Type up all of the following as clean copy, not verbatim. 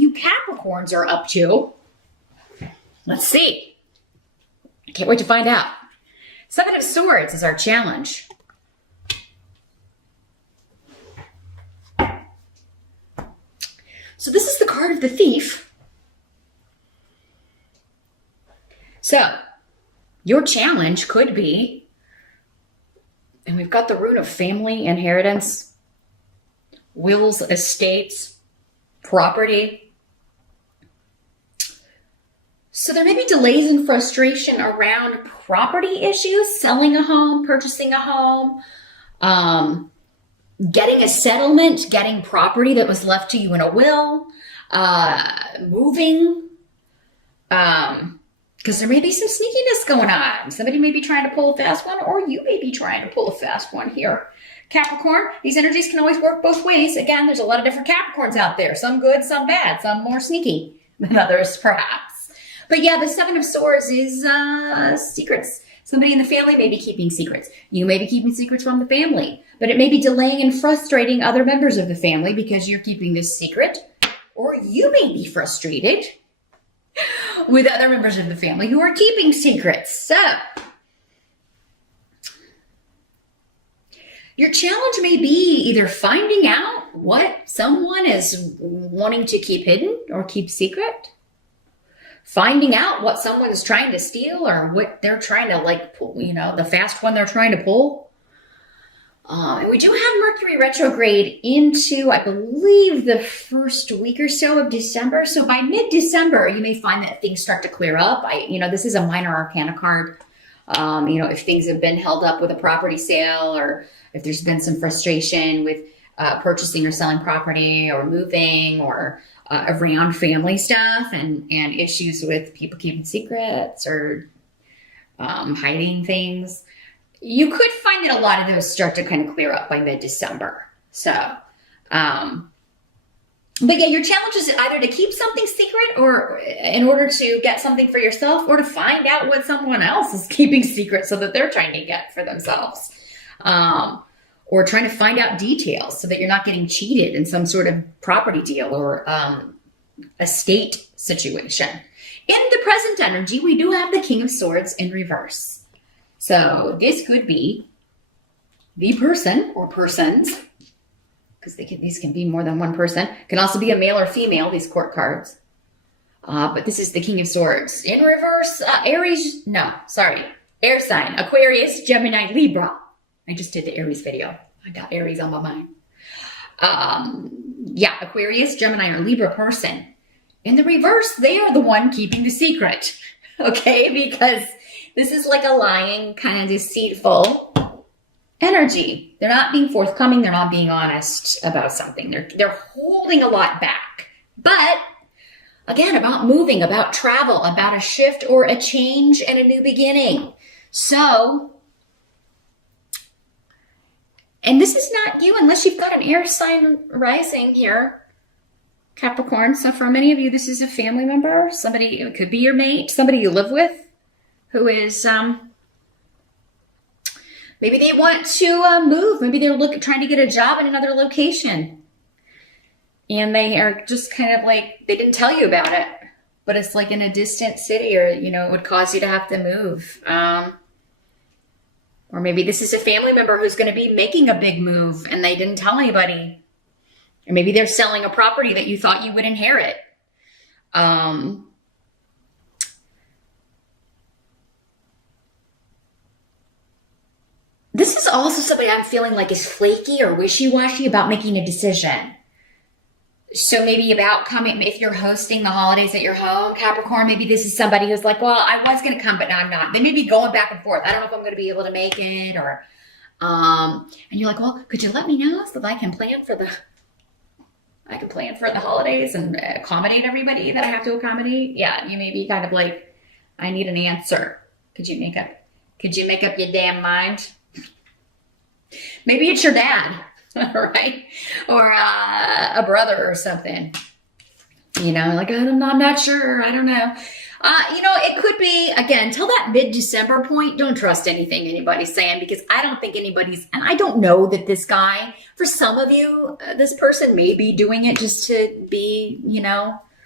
you Capricorns are up to. Let's see. I can't wait to find out. Seven of Swords is our challenge. So this is the card of the Thief. So your challenge could be, and we've got the rune of family, inheritance, wills, estates, property. So there may be delays and frustration around property issues, selling a home, purchasing a home, getting a settlement, getting property that was left to you in a will, moving, because there may be some sneakiness going on. Somebody may be trying to pull a fast one, or you may be trying to pull a fast one here. Capricorn, these energies can always work both ways. Again, there's a lot of different Capricorns out there. Some good, some bad, some more sneaky than others, perhaps. But yeah, the Seven of Swords is secrets. Somebody in the family may be keeping secrets. You may be keeping secrets from the family, but it may be delaying and frustrating other members of the family because you're keeping this secret, or you may be frustrated with other members of the family who are keeping secrets. So your challenge may be either finding out what someone is wanting to keep hidden or keep secret, finding out what someone is trying to steal or what they're trying to like pull, you know, the fast one they're trying to pull. And we do have Mercury retrograde into, I believe, the first week or so of December. So by mid-December, you may find that things start to clear up. This is a minor arcana card. If things have been held up with a property sale, or if there's been some frustration with purchasing or selling property or moving, or around family stuff and issues with people keeping secrets or hiding things, you could find that a lot of those start to kind of clear up by mid-December. So, but yeah, your challenge is either to keep something secret, or in order to get something for yourself, or to find out what someone else is keeping secret so that they're trying to get for themselves. Or trying to find out details so that you're not getting cheated in some sort of property deal or estate situation. In the present energy, we do have the King of Swords in reverse. So this could be the person or persons, because these can be more than one person. Can also be a male or female, these court cards. But this is the King of Swords. In reverse, air sign, Aquarius, Gemini, Libra. I just did the Aries video. I got Aries on my mind. Aquarius, Gemini, or Libra person. In the reverse, they are the one keeping the secret. Okay? Because this is like a lying, kind of deceitful energy. They're not being forthcoming. They're not being honest about something. They're holding a lot back. But again, about moving, about travel, about a shift or a change and a new beginning. So, and this is not you unless you've got an air sign rising here, Capricorn. So for many of you, this is a family member, somebody, it could be your mate, somebody you live with, who is, maybe they want to move. Maybe they're trying to get a job in another location. And they are just kind of like, they didn't tell you about it, but it's like in a distant city, or, it would cause you to have to move. Or maybe this is a family member who's going to be making a big move and they didn't tell anybody. Or maybe they're selling a property that you thought you would inherit. This is also somebody I'm feeling like is flaky or wishy-washy about making a decision. So maybe about coming, if you're hosting the holidays at your home, Capricorn, maybe this is somebody who's like, well, I was going to come, but now I'm not. They may be going back and forth. I don't know if I'm going to be able to make it, or, and you're like, well, could you let me know so that I can plan for the holidays and accommodate everybody that I have to accommodate? Yeah, you may be kind of like, I need an answer. Could you make up your damn mind? Maybe it's your dad, right? Or a brother or something. Like, I'm not sure. I don't know. It could be, again, till that mid-December point, don't trust anything anybody's saying, because I don't think and I don't know that this guy, for some of you, this person may be doing it just to be,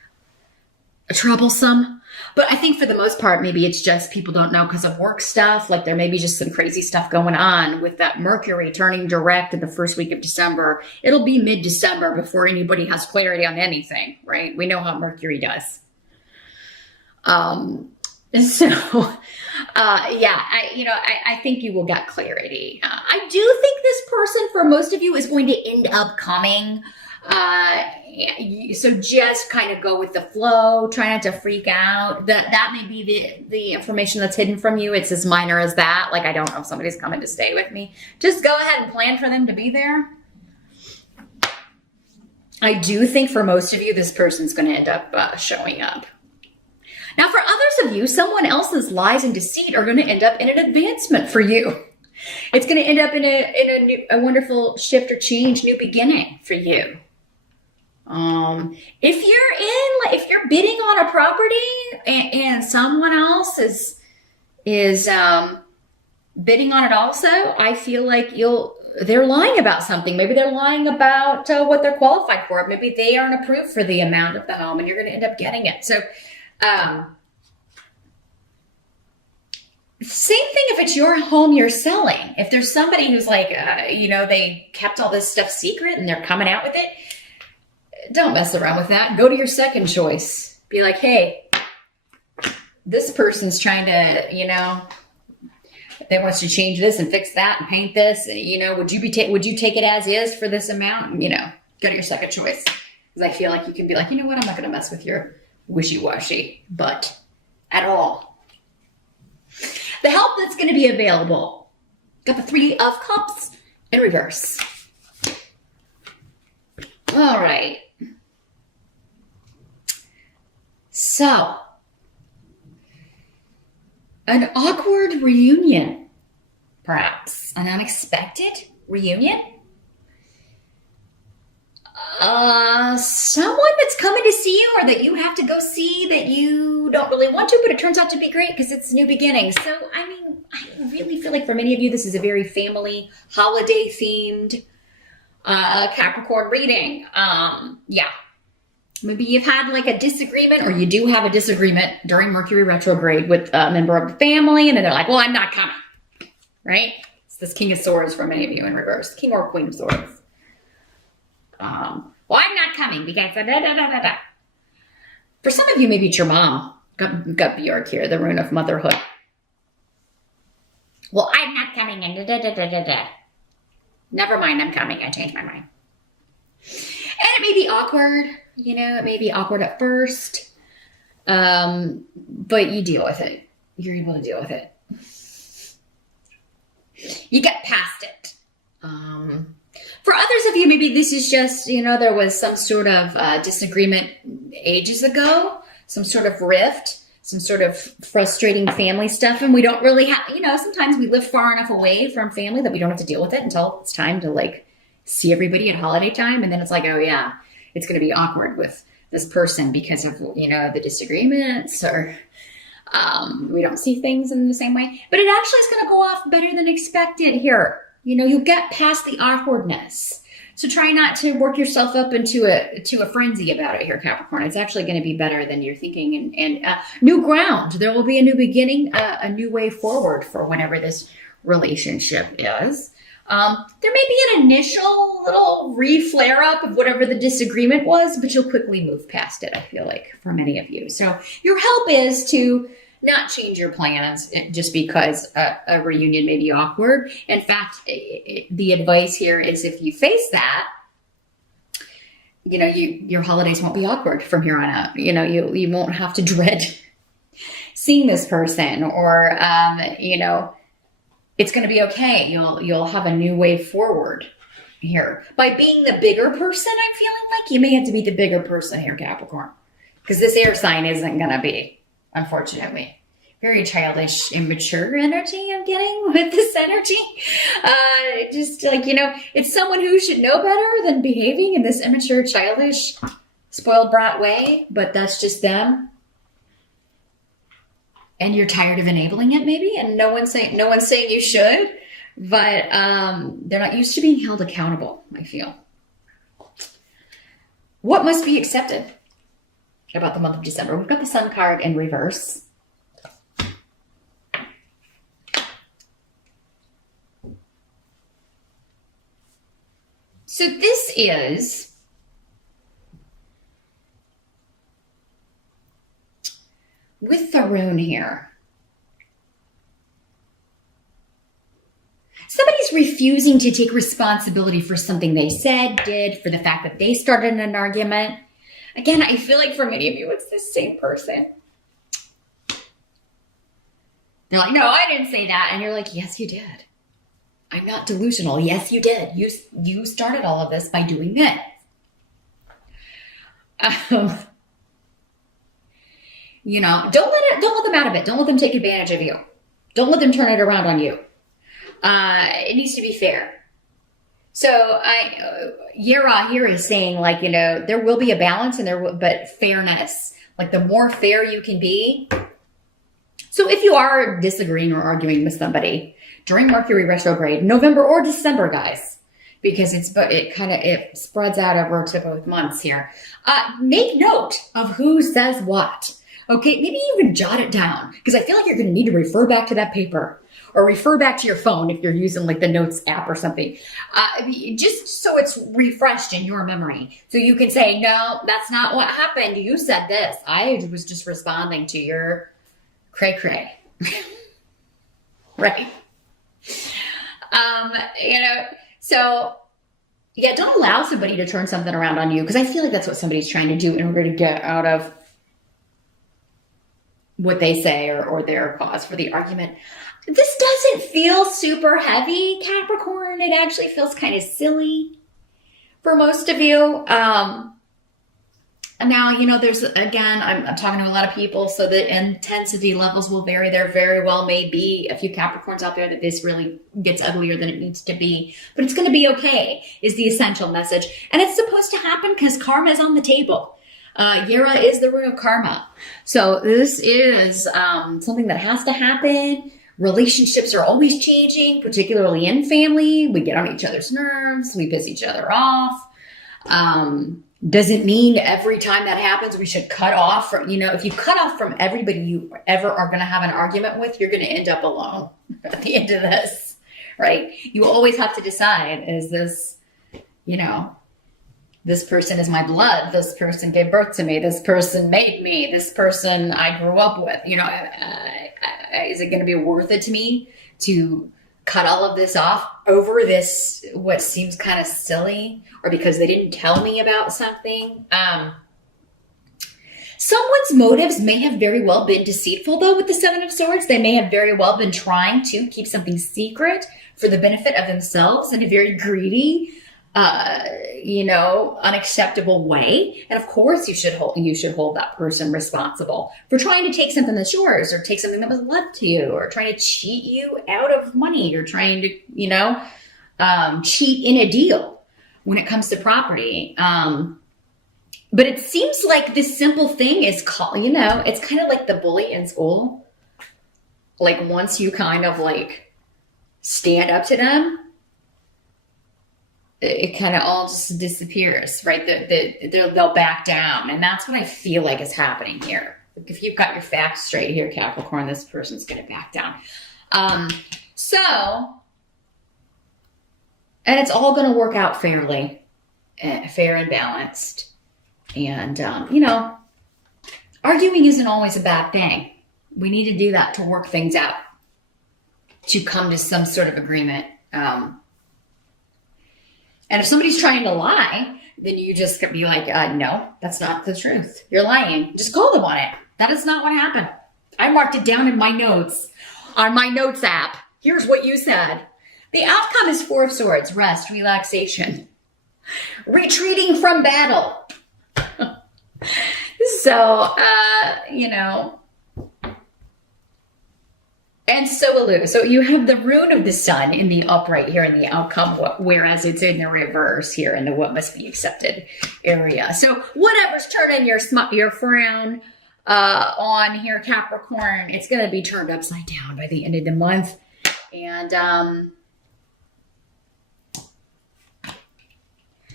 troublesome. But I think for the most part, maybe it's just people don't know because of work stuff. Like there may be just some crazy stuff going on with that Mercury turning direct in the first week of December. It'll be mid-December before anybody has clarity on anything, right? We know how Mercury does. I think you will get clarity. I do think this person, for most of you, is going to end up coming. So just kind of go with the flow. Try not to freak out. That may be the information that's hidden from you. It's as minor as that. Like, I don't know if somebody's coming to stay with me. Just go ahead and plan for them to be there. I do think for most of you, this person's going to end up showing up. Now, for others of you, someone else's lies and deceit are going to end up in an advancement for you. It's going to end up in a wonderful shift or change, new beginning for you. If you're bidding on a property and someone else is bidding on it also, I feel like they're lying about something. Maybe they're lying about what they're qualified for. Maybe they aren't approved for the amount of the home and you're going to end up getting it. So, same thing if it's your home you're selling. If there's somebody who's like, they kept all this stuff secret and they're coming out with it, don't mess around with that. Go to your second choice. Be like, hey, this person's trying to, they want to change this and fix that and paint this. Would you take it as is for this amount? Go to your second choice. Because I feel like you can be like, you know what? I'm not going to mess with your wishy-washy butt at all. The help that's going to be available. Got the Three of Cups in reverse. All right. So, an awkward reunion, perhaps. An unexpected reunion. Someone that's coming to see you or that you have to go see that you don't really want to, but it turns out to be great because it's new beginnings. So, I really feel like for many of you, this is a very family, holiday-themed Capricorn reading. Maybe you've had like a disagreement or you do have a disagreement during Mercury retrograde with a member of the family, and then they're like, well, I'm not coming, right? It's this King of Swords for many of you in reverse. King or Queen of Swords. Well, I'm not coming because For some of you, maybe it's your mom. Got Bjork here, the rune of motherhood. Well, I'm not coming in. Never mind, I'm coming. I changed my mind. And it may be awkward. It may be awkward at first. But you deal with it. You're able to deal with it. You get past it. For others of you, maybe this is just, there was some sort of disagreement ages ago, some sort of rift, some sort of frustrating family stuff. And we don't really have, sometimes we live far enough away from family that we don't have to deal with it until it's time to see everybody at holiday time. And then it's like, oh yeah, it's going to be awkward with this person because of, the disagreements or we don't see things in the same way. But it actually is going to go off better than expected here. You'll get past the awkwardness. So try not to work yourself up into a frenzy about it here, Capricorn. It's actually going to be better than you're thinking. And new ground. There will be a new beginning, a new way forward for whatever this relationship is. There may be an initial little re-flare up of whatever the disagreement was, but you'll quickly move past it, I feel like, for many of you. So your help is to not change your plans just because a reunion may be awkward. In fact, the advice here is if you face that, your holidays won't be awkward from here on out. You won't have to dread seeing this person or, it's going to be okay. You'll have a new way forward here. By being the bigger person, I'm feeling like you may have to be the bigger person here, Capricorn. Because this air sign isn't going to be, unfortunately. Very childish, immature energy I'm getting with this energy. It's someone who should know better than behaving in this immature, childish, spoiled brat way. But that's just them. And you're tired of enabling it, maybe, and no one's saying you should, but they're not used to being held accountable, I feel. What must be accepted about the month of December. We've got the Sun card in reverse. So this is with the rune here. Somebody's refusing to take responsibility for something they said, did, for the fact that they started an argument. Again, I feel like for many of you, it's the same person. They're like, no, I didn't say that. And you're like, yes, you did. I'm not delusional. Yes, you did. You started all of this by doing this. You know, don't let them out of it. Don't let them take advantage of you. Don't let them turn it around on you. It needs to be fair. So Yera here is saying, like, you know, there will be a balance and but fairness, like the more fair you can be. So if you are disagreeing or arguing with somebody during Mercury retrograde, November or December, guys, because it spreads out over to both months here. Make note of who says what. Okay, maybe even jot it down, because I feel like you're going to need to refer back to that paper or refer back to your phone if you're using like the Notes app or something, just so it's refreshed in your memory. So you can say, no, that's not what happened. You said this. I was just responding to your cray-cray. Right? You know, so yeah, don't allow somebody to turn something around on you, because I feel like that's what somebody's trying to do in order to get out of what they say or their cause for the argument. This doesn't feel super heavy, Capricorn. It actually feels kind of silly for most of you. Now, you know, there's, again, I'm talking to a lot of people, so the intensity levels will vary. There very well may be a few Capricorns out there that this really gets uglier than it needs to be, but it's going to be okay, is the essential message. And it's supposed to happen because karma is on the table. Yera is the rune of karma. So this is something that has to happen. Relationships are always changing, particularly in family. We get on each other's nerves. We piss each other off. Doesn't mean every time that happens, we should cut off from, you know, if you cut off from everybody you ever are going to have an argument with, you're going to end up alone at the end of this, right? You always have to decide, is this, you know, this person is my blood. This person gave birth to me. This person made me. This person I grew up with. You know, is it going to be worth it to me to cut all of this off over this, what seems kind of silly, or because they didn't tell me about something? Someone's motives may have very well been deceitful, though, with the Seven of Swords. They may have very well been trying to keep something secret for the benefit of themselves in a very greedy, you know, unacceptable way. And of course you should hold that person responsible for trying to take something that's yours, or take something that was left to you, or trying to cheat you out of money, or trying to, you know, cheat in a deal when it comes to property. But it seems like this simple thing is called, you know, it's kind of like the bully in school. Like once you kind of like stand up to them, it kind of all just disappears, right? They'll back down. And that's what I feel like is happening here. If you've got your facts straight here, Capricorn, this person's going to back down. And it's all going to work out fairly, fair and balanced. And, you know, arguing isn't always a bad thing. We need to do that to work things out, to come to some sort of agreement. And if somebody's trying to lie, then you just be like, no, that's not the truth. You're lying. Just call them on it. That is not what happened. I marked it down in my notes on my Notes app. Here's what you said. The outcome is Four of Swords, rest, relaxation, retreating from battle. So, you know, and so will you. So you have the rune of the sun in the upright here in the outcome, whereas it's in the reverse here in the what must be accepted area. So whatever's turning your frown on here, Capricorn, it's going to be turned upside down by the end of the month. And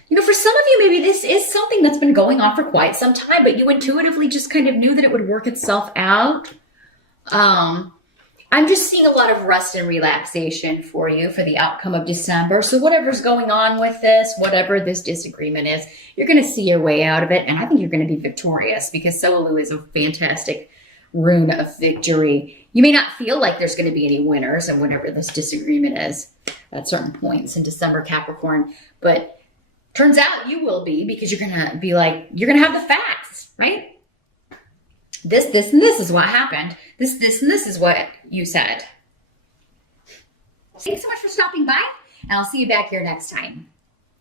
You know, for some of you, maybe this is something that's been going on for quite some time, but you intuitively just kind of knew that it would work itself out. I'm just seeing a lot of rest and relaxation for you for the outcome of December. So whatever's going on with this, whatever this disagreement is, you're going to see your way out of it. And I think you're going to be victorious because Soolu is a fantastic rune of victory. You may not feel like there's going to be any winners and whatever this disagreement is at certain points in December, Capricorn, but turns out you will be, because you're going to be like, you're going to have the facts, right? This, and this is what happened. This, and this is what you said. Thanks so much for stopping by, and I'll see you back here next time.